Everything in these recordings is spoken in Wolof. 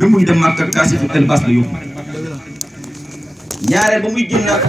ba muy dem Makka kaasifu elbas la yóbbu ñaareel ba muy génnaat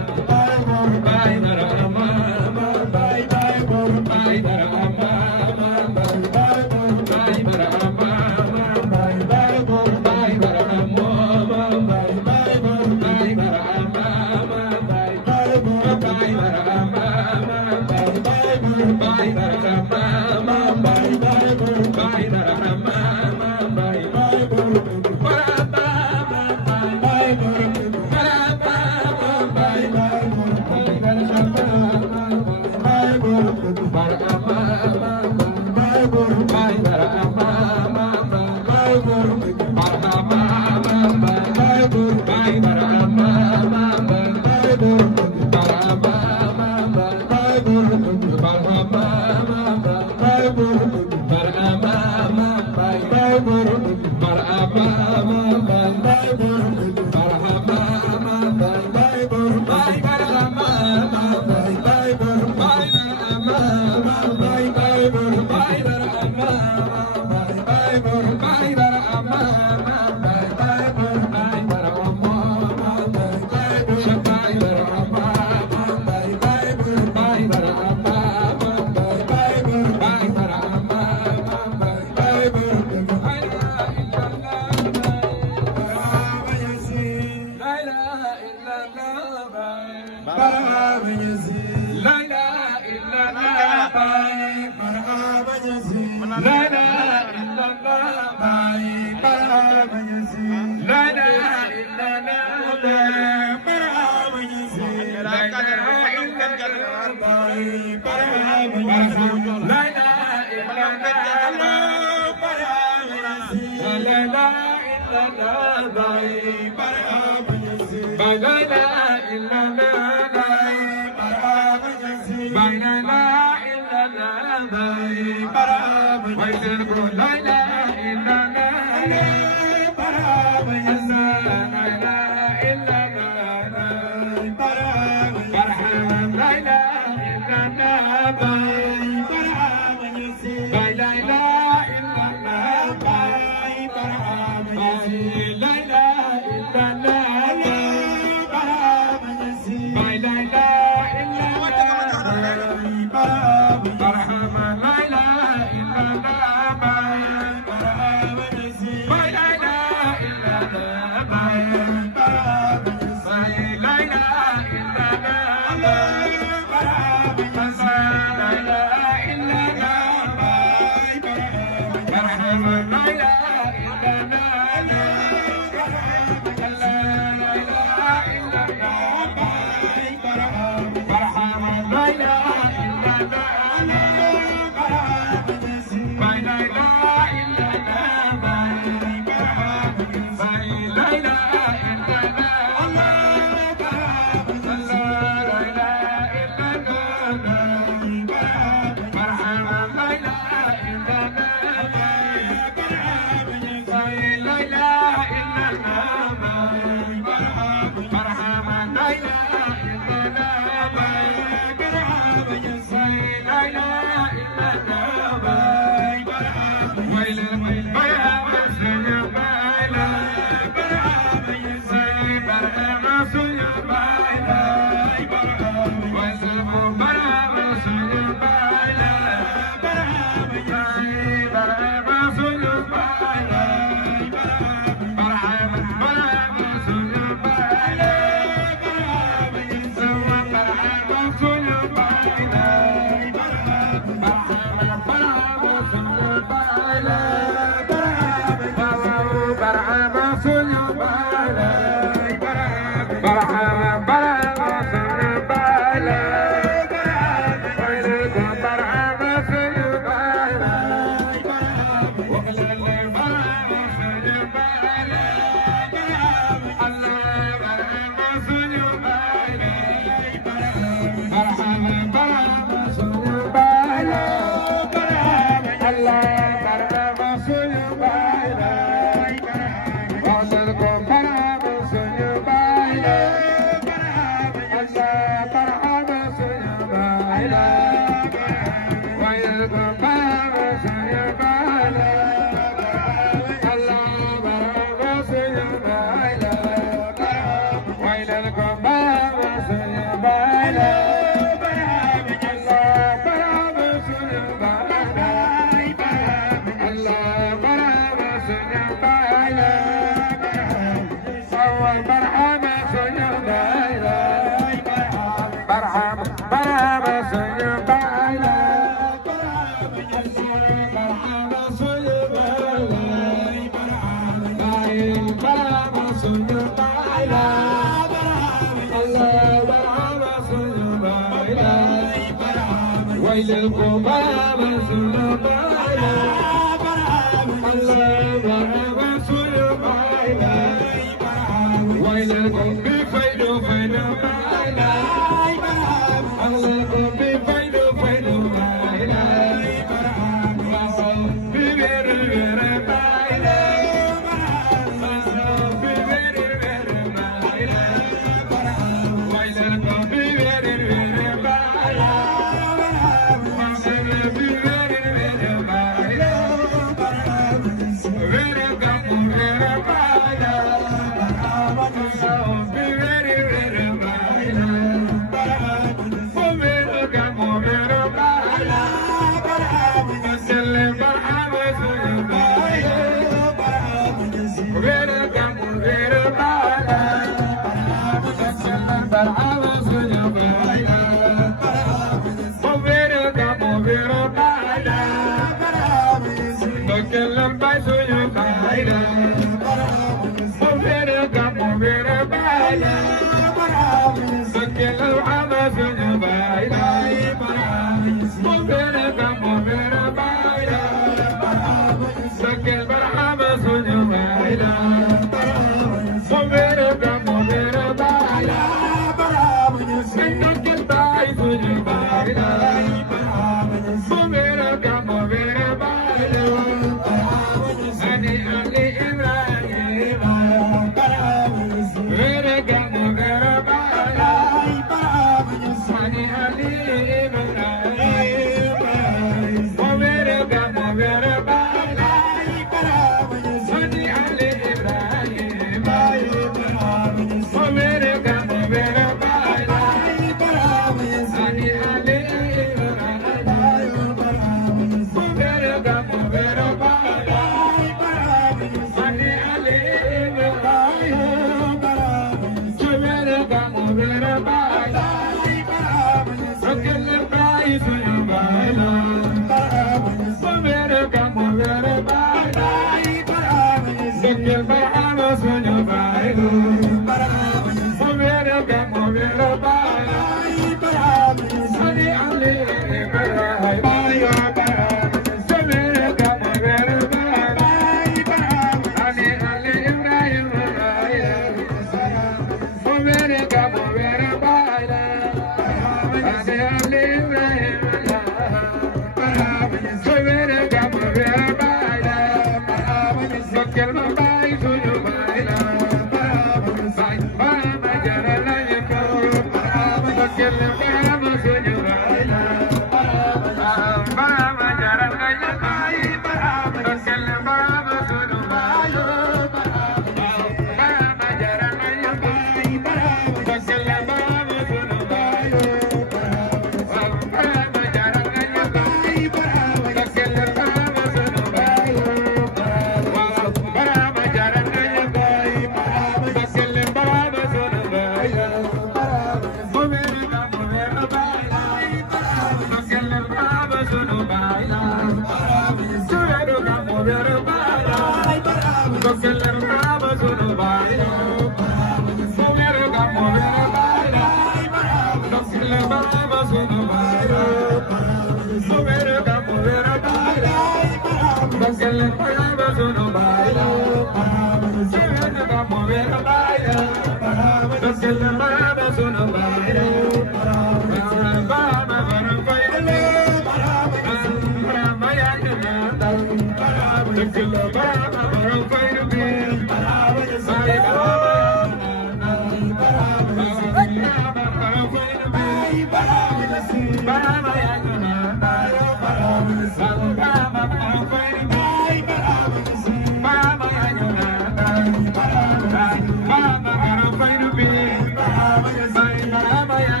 Bye.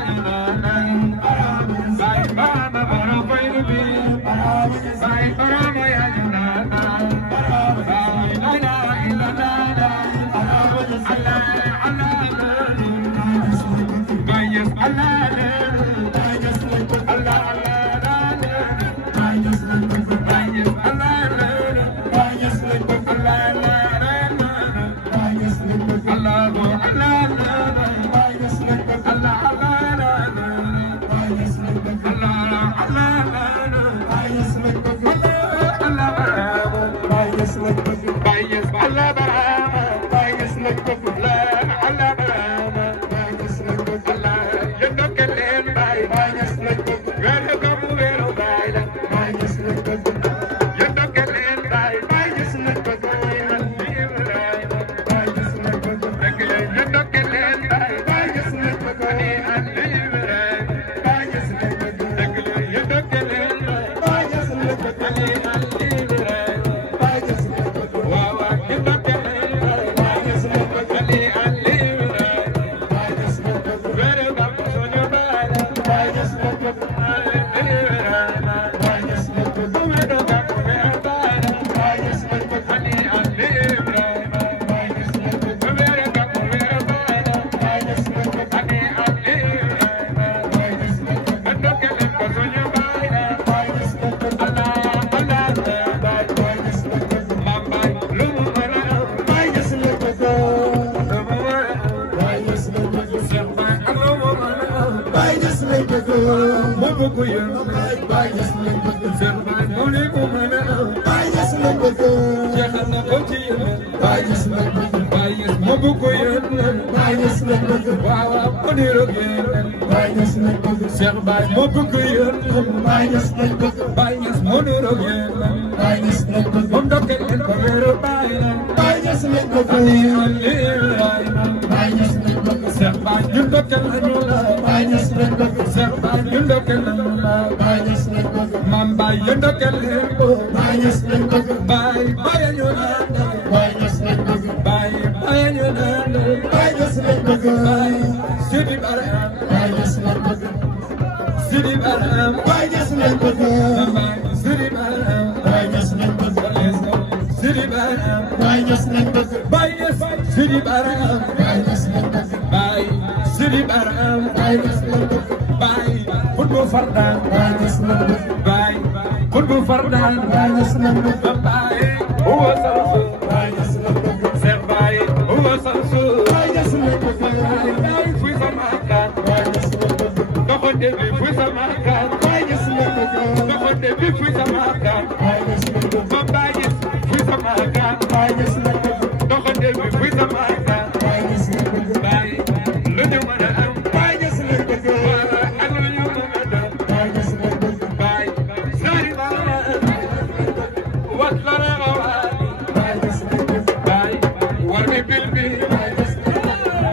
bëgg yéen Baay Ñas lañ bëgg seen baay moo ne ko mën a am Baay Ñas lañ bëgg jeexal na ko ci yéen Baay Ñas lañ bëgg Baay Ñas moo bëgg yéen Baay Ñas lañ bëgg waaw waaw moo ne rek yéen Baay Ñas lañ bëgg Cheikh Baay moo bëgg yéen Baay Ñas lañ bëgg Baay Ñas moo ne rek yéen Baay Ñas lañ bëgg moom dokkee leen ko wéeru Baay la Baay Ñas lañ bëgg Baay Ñas lañ bëgg Cheikh Baay ñun dokkee lañu la Baay Ñas lañ bëgg Cheikh Baay ñun dokkee lañu la Baay Ñas lañ bëgg Maam Baay ñun dokkee leen ko Baay Ñas lañ bëgg Baay Baay ñu naan Baay Ñas lañ bëgg Baay Baay ñu naan Baay Ñas lañ bëgg Baay Sidi Barham Baay Ñas lañ bëgg Sidi Barham Baay Ñas lañ bëgg Sidi Barham Baay Ñas lañ bëgg Sidi Barham Baay Ñas lañ bëgg Baay Ñas Sidi Barham Baay Ñas lañ bëgg Baay Sidi Barham Baay Ñas lañ bëgg Baay Xutbu Fardaan Baay Ñas lañ bëgg Baay Xutbu Fardaan Baay Ñas lañ bëgg Baay huwa Samsu Baay Ñas lañ bëgg Cheikh Baay huwa Samsu Baay Ñas lañ bëgg Baay fuy sama kaan Baay Ñas lañ bëgg doxande bi fuy sama kaan Baay Ñas lañ bëgg doxande bi fuy sama kaan Baay Ñas lañ bëgg ma Baay Ñas fuy sama kaan Baay Ñas lañ bëgg doxande bi fuy sama kaan Baay Ñas lañ bëgg Baay lu ñu mën a am Baay Ñas lañ bëgg ak lu ñu mën a doon Baay Ñas lañ bëgg Baay sari bala wat la rawaani Baay Ñas lañ bëgg Baay war mi bil bi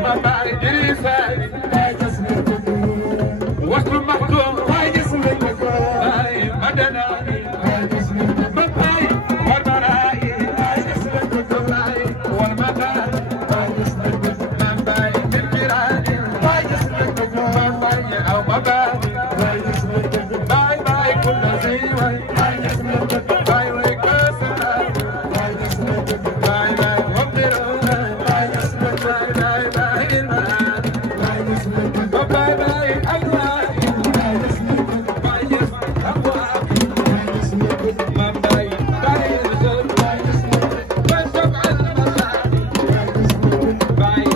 ma Baay jiri saay Baay Ñas lañ bëgg waslu maxtu Baay Ñas lañ bëgg Baay madana Baay Ñas lañ bëgg ma Baay war maraay Baay Ñas lañ bëgg Baay war madana Baay Ñas lañ bëgg ma Baay bil biraani Baay Ñas lañ bëgg ma Baay aw ma Baay Baay Ñas lañ bëgg Baay Baay kullu sey way Baay Ñas lañ bëgg Baay way kasa Baay Ñas lañ bëgg Baay Baay wabdiro Baay Ñas lañ bëgg Baay Baay ilmaan Baay Ñas lañ bëgg Baay Baay Allah Baay Ñas lañ bëgg Baay Ñas aqwa Baay Ñas lañ bëgg ma Baay Baay rasul Baay Ñas lañ bëgg Baay sab'al masani Baay Ñas lañ bëgg Baay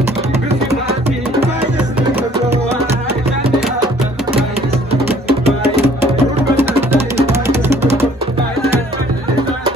bismati Baay Ñas lañ bëgg Baay jani hada Baay Ñas lañ bëgg Baay rurbatan day Baay Ñas lañ bëgg Baay Baay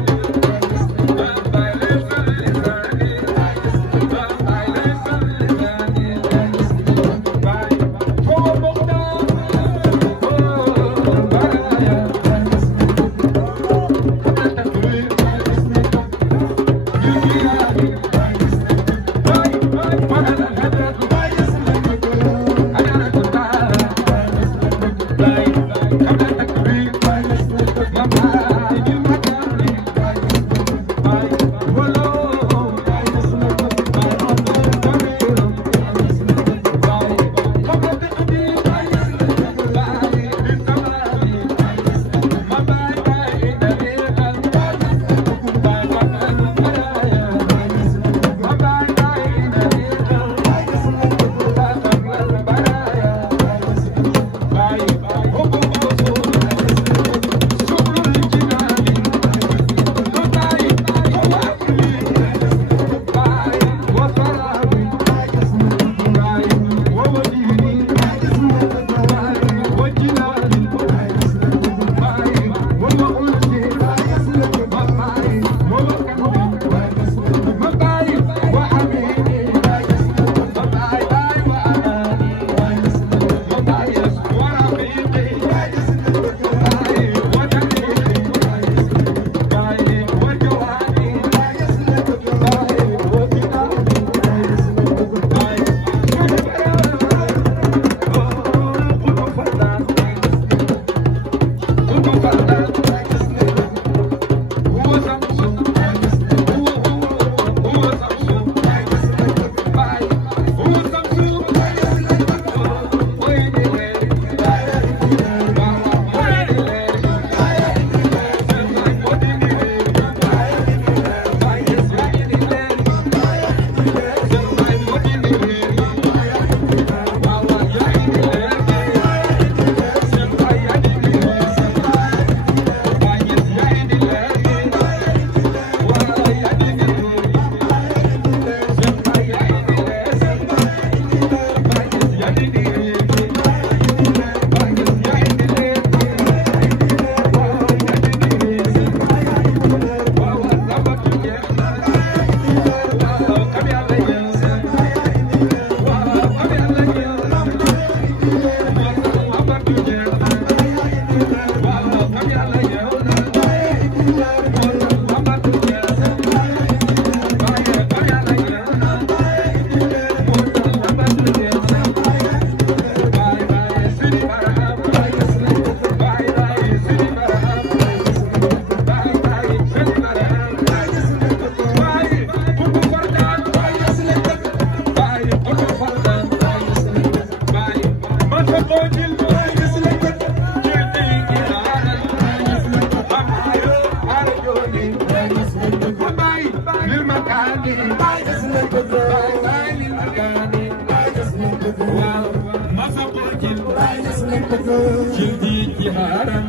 Jildi jiharan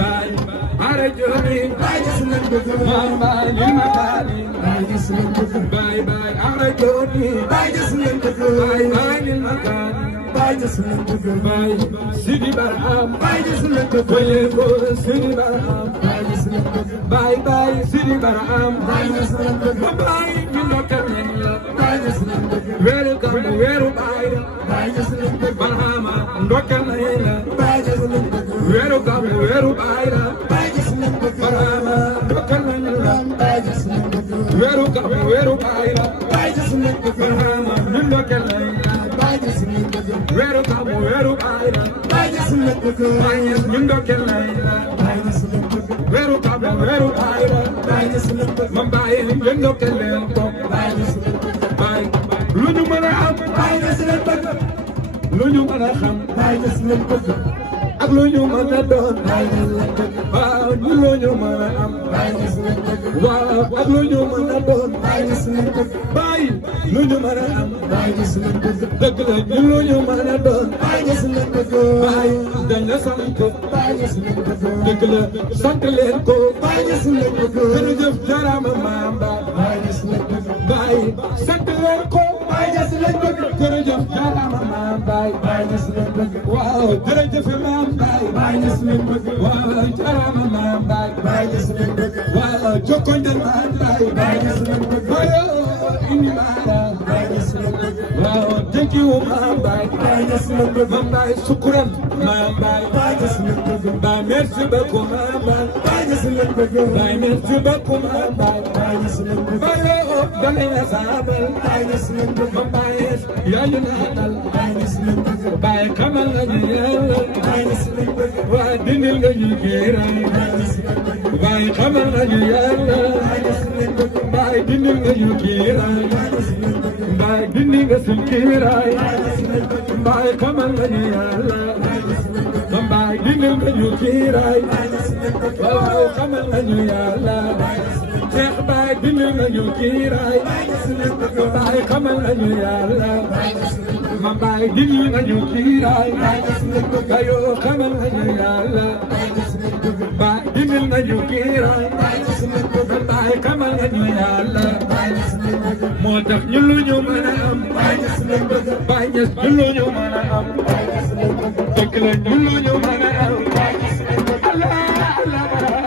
Bay Arajoni Mama Limakali Bay Arajoni Bay Limakali Bay Sidi Barham Walevo Sidi Barham Bay Sidi Barham Bay Kindokarnella Welcome Weru Bay Barhama Ndokarnella Welcome Weru Bay Barhama Ndokarnella Welcome Weru Bay Barhama Ndokarnella Weru kamu weru aira, bayas ndokelayla. Weru kamu weru aira, mambaye ndokelayla. Bay, luñu mëna am, luñu mëna xam, ak luñu mëna doon. Waaw, luñu mëna am, waaw, ak luñu mëna doon. Bay, luñu mëna am. Dëgg la ñu lu ñu mën a doon baay dañ la sant dëgg la sant leen ko jërëjëf jarama maam baay sant leen ko jërëjëf jarama maam baay waaw jërëjëf maam baay waaw jarama maam baay waaw jokkonjal maam baay indi maara waaw thank you maam baay sukkuran maam baay merci beaucoup maam baay merci beaucoup maam baay dalay la saabal maam baay yaa ñu naatal baay xamal nga ñu yàlla waa dindil nga ñu kiiraay baay xamal nga ñu yàlla baay dindil nga ñu kiiraay baay dindi nga suñ kiiraay baay xamal nga ñu yàlla baay dindil nga ñu kiiraay waaw xamal nga ñu yàlla Seex baay dindil nga ñu kiiraay baay xamal nga ñu yàlla baay dindil nga ñu kiiraay ayoo xamal nga ñu yàlla baay dindil nga ñu kiiraay baay xamal nga ñu yàlla moo tax ñu lu ñu mën a am baay ñes ñu lu ñu mën a am dëgg la ñu lu ñu mën a am Allah Allah Allah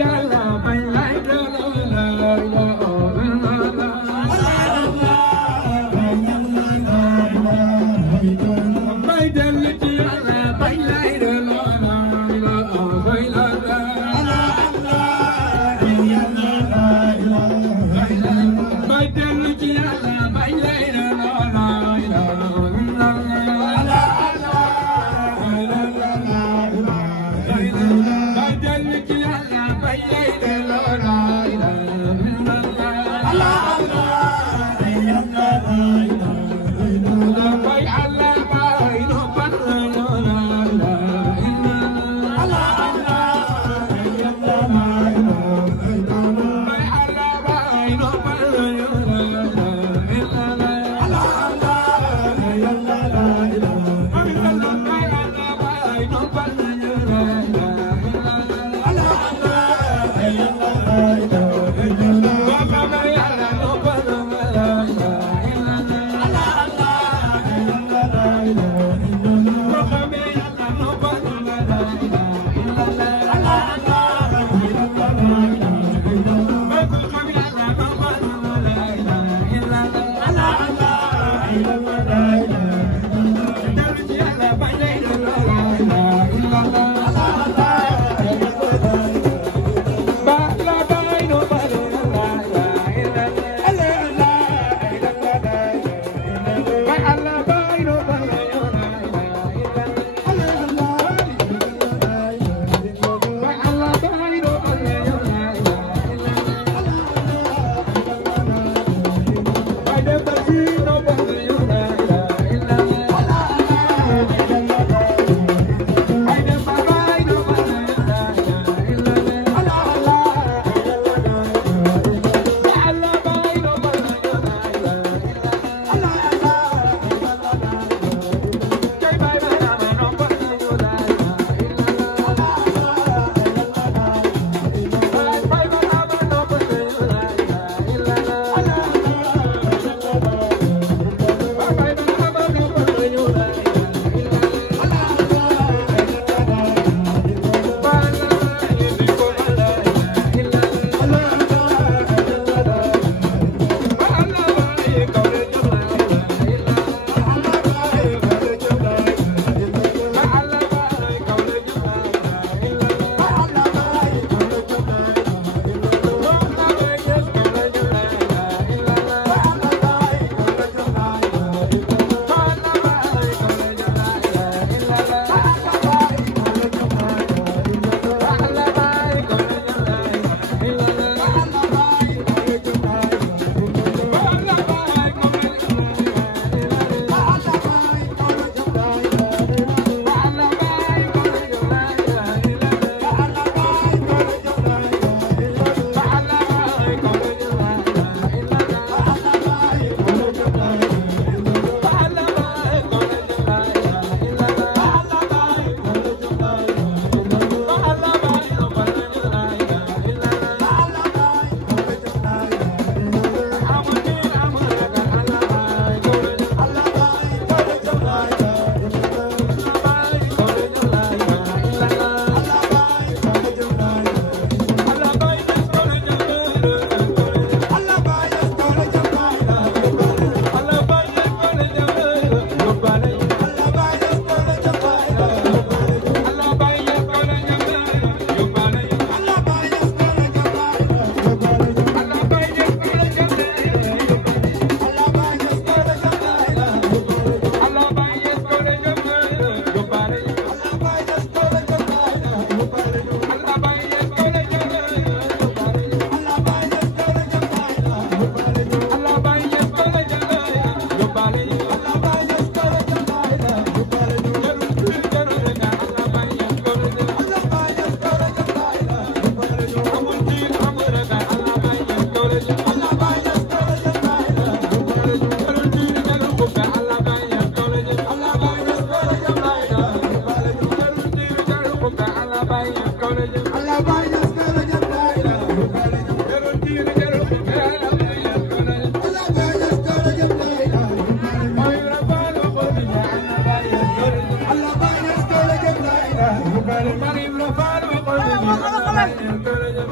yàlla bay lay bay dellu ci yàlla bay lay bay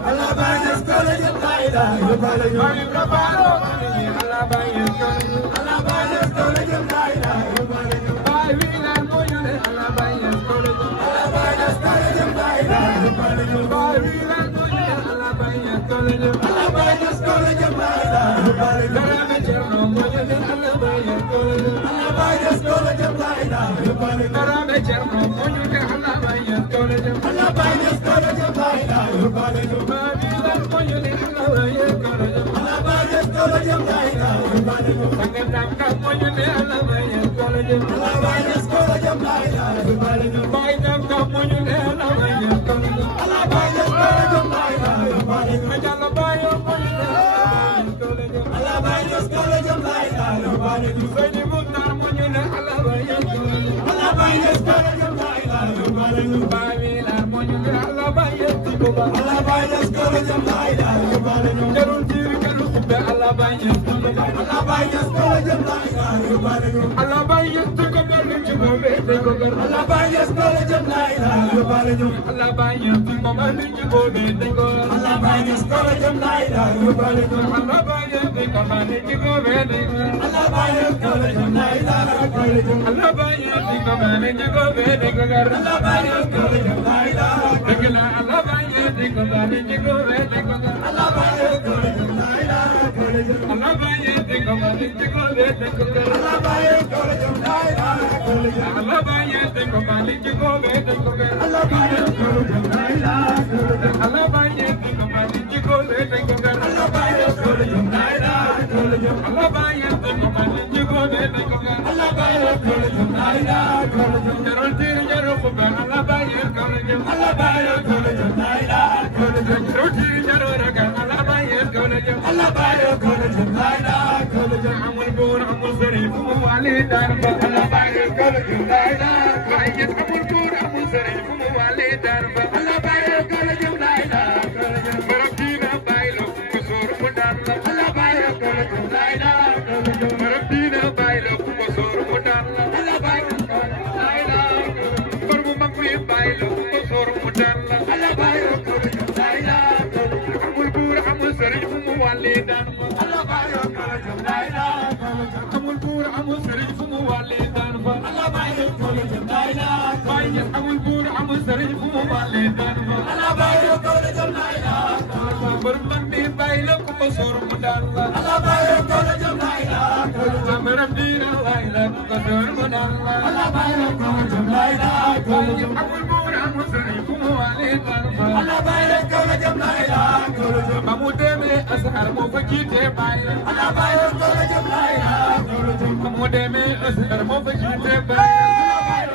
Allah Bañes college la ilaha illallah Baye Rabalo Allah Bañes college Allah Bañes college la ilaha illallah Baye Wilan moyone Allah Bañes college Allah Bañes college la ilaha illallah Baye Wilan moyone Allah Bañes college Allah Bañes college la ilaha illallah Karame Cerno moyone Allah Bañes college Allah Bañes college la ilaha illallah Karame Cerno moyone Allah Bañes college Allah Bañes college la ilaha illallah Allah Bañes college la ilaha illallah jarul tiir jarul xubbe Allah Bañes Allah Bañes college la ilaha illallah Allah Bañes ko berni ci bobe de ko gar Allah Bañes college la ilaha illallah Allah Bañes ko berni ci bobe de ko Allah Bañes college la ilaha illallah Allah Bañes ko berni ci bobe de ko Allah Bañes college la ilaha illallah Allah Bañes ko berni ci bobe de ko gar Allah Bañes college la ilaha illallah Allah Bañes ko berni ci bobe de ko gar Allah Bañes college la ilaha illallah Allah Bañes ko berni ci bobe de ko gar Allah Bañes college la ilaha illallah Allah Bañes ko berni ci bobe de ko gar Allah Bañes college la ilaha illallah Allah Bañes ko berni ci bobe de ko gar Allah Bañes college la ilaha illallah Allah Bañes ko berni ci bobe de ko gar Allah Bañes college la ilaha illallah jarul tiir jarul xubbe Allah Bañes college Allah Bañes college la ilaha illallah jarul tiir jarul ragal Allah Bañes college Allah Bañes college la ilaha illallah amul buur amul sëriñ fu mu wali daan fa Allah Bañes college la ilaha illallah amul buur amul sëriñ fu mu wali daan fa Allah Bañes college la ilaha illallah borom diina bàyyi la ku ko sóor mu daan la Allah Bañes college la ilaha illallah borom diina bàyyi la ku ko sóor mu daan la Allah Bañes college la ilaha illallah bor bu mag bi bàyyi la ku ko sóor mu daan la Allah Bañes college la ilaha illallah amul buur amul sëriñ fu mu wali daan fa Allah Bañes college la ilaha illallah amul buur amul sëriñ fu mu wali daan fa Allah Bañes college la ilaha illallah amul buur amul sëriñ fu mu wali daan fa Allah Bañes college la ilaha illallah bor bu mag bi bàyyi la ku ko sóor mu daan la Allah Bañes college la ilaha illallah borom diina bàyyi la ku ko sóor mu daan la Allah Bañes college la ilaha illallah amul buur amul sëriñ fu mu wali daan fa Allah Bañes college la ilaha illallah ba mu demee Azhar moo fa jiite bàyyi la Allah Bañes college la ilaha illallah ba mu demee Azhar moo fa jiite bàyyi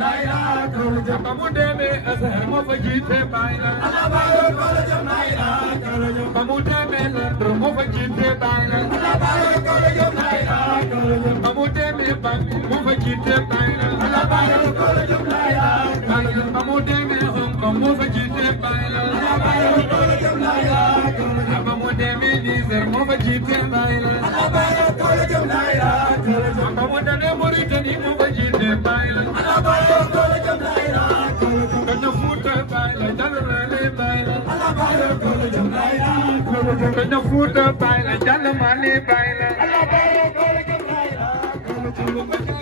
la ilaha illallah ba mu demee Azhar moo fa jiite bàyyi la Allah Bañes college la ilaha illallah ba mu demee Londres moo fa jiite bàyyi la Allah Bañes college la ilaha illallah ba mu demee Bangkok moo fa jiite bàyyi la Allah Bañes college la ilaha illallah ba mu demee Hong Kong moo fa jiite bàyyi la Allah Bañes college la ilaha illallah ba mu demee Niger moo fa jiite bàyyi la Allah Bañes college la ilaha illallah ba mu demee Mauritanie moo fa jiite bàyyi la Allah Bañes college la ilaha illallah ba ñu Fuuta bàyyi la Jalloon bàyyi la Allah Bañes college la ilaha illallah ba ñu Fuuta bàyyi la Jalloon bàyyi la Allah Bañes college la ilaha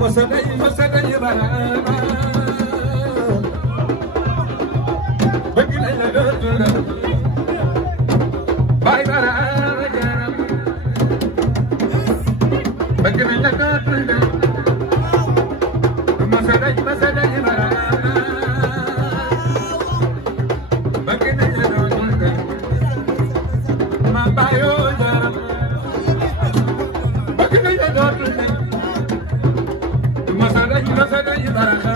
masaday barama bëgg nañ la dootu la bay barama jaram bëgg nañ la dootu la masaday barama bëgg nañ la dootu la ma bayo jaram bëgg nañ la dootu la masaday barama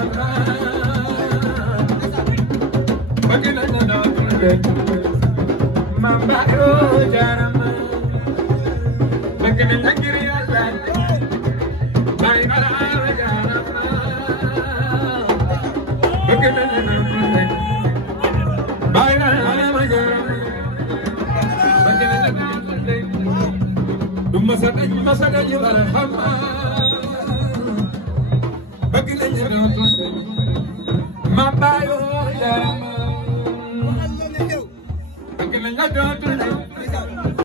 bëgg nañ la dootu la ma bayo jaram bëgg nañ la ngir Yàlla bay barama jaram bëgg nañ la dootu la bay barama jaram bëgg nañ la dootu la du masaday barama bëgg nañ la dootu la ma bayo jaram bëgg nañ la dootu la